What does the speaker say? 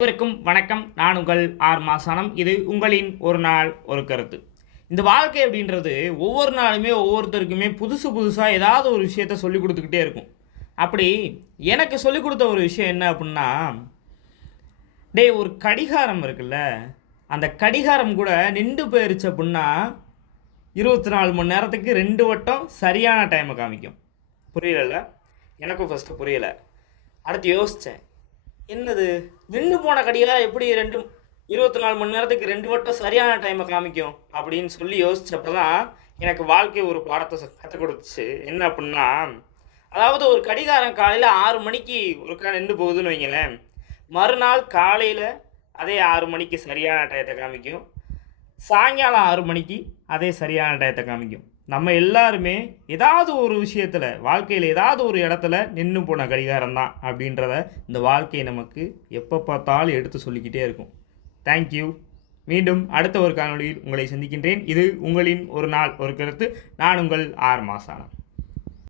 அனைவருக்கும் வணக்கம். நான் உங்கள் ஆர் மாசானம். இது உங்களின் ஒரு நாள் ஒரு கருத்து. இந்த வாழ்க்கை அப்படின்றது ஒவ்வொரு நாளுமே ஒவ்வொருத்தருக்குமே புதுசு புதுசாக ஏதாவது ஒரு விஷயத்த சொல்லிக் கொடுத்துக்கிட்டே இருக்கும். அப்படி எனக்கு சொல்லிக் கொடுத்த ஒரு விஷயம் என்ன அப்படின்னா, ஒரு கடிகாரம் இருக்குல்ல, அந்த கடிகாரம் கூட நின்று போயிருச்சு அப்படின்னா 24 மணி நேரத்துக்கு 2 வட்டம் சரியான டைமை காமிக்கும். புரியல? எனக்கும் ஃபஸ்ட்டு புரியலை. அடுத்து யோசித்தேன், என்னது நின்று போன கடிகாரம் எப்படி 24 மணி நேரத்துக்கு 2 வட்டம் சரியான டைமை காமிக்கும் அப்படின்னு சொல்லி யோசிச்சப்போ தான் எனக்கு வாழ்க்கை ஒரு பாடத்தை கற்றுக் கொடுத்துச்சு. என்ன அப்படின்னா, அதாவது ஒரு கடிகாரம் காலையில் 6 மணிக்கு ஒருக்கா நின்று போகுதுன்னு வைங்களேன், மறுநாள் காலையில் அதே 6 மணிக்கு சரியான டயத்தை காமிக்கும், சாயங்காலம் 6 மணிக்கு அதே சரியான டயத்தை காமிக்கும். நம்ம எல்லாருமே ஏதாவது ஒரு விஷயத்தில் வாழ்க்கையில் ஏதாவது ஒரு இடத்துல நின்று போன கடிகாரம் தான் அப்படின்றத இந்த வாழ்க்கையை நமக்கு எப்போ பார்த்தாலும் எடுத்து சொல்லிக்கிட்டே இருக்கும். தேங்க்யூ. மீண்டும் அடுத்த ஒரு காணொளியில் உங்களை சந்திக்கின்றேன். இது உங்களின் ஒரு நாள் ஒரு கருத்து. நான் உங்கள் ஆர் மாசானம்.